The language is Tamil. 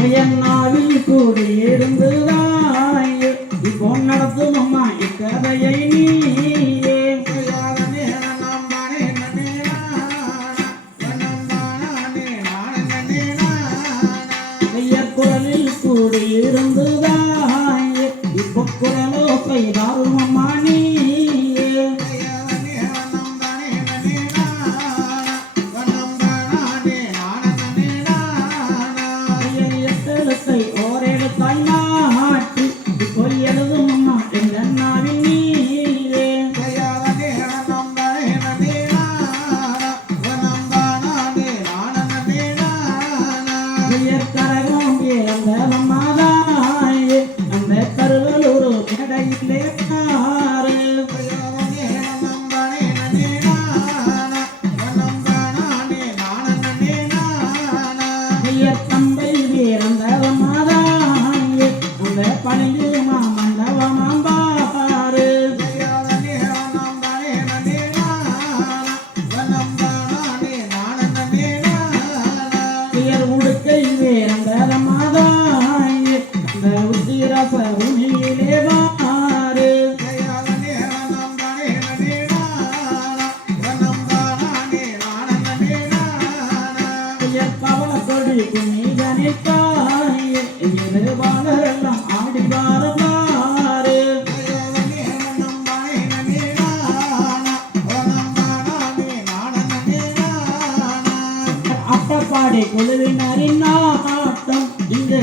அயன்னாவில் கூடி இருந்துதான் இப்போ நடத்தும் அம்மா இக்கதையை நீயே. குரலில் கூடி இருந்துதான் இப்போ குரலோ கைதாரும் எத்தரகம் அந்த மாதாயே அந்த கருளூர் கடையிலே குமிதனித்தாயே இரு பாலரெல்லாம் ஆடி வாரமாறு அட்டப்பாடி குழுவினரின் நாட்டம் இங்கு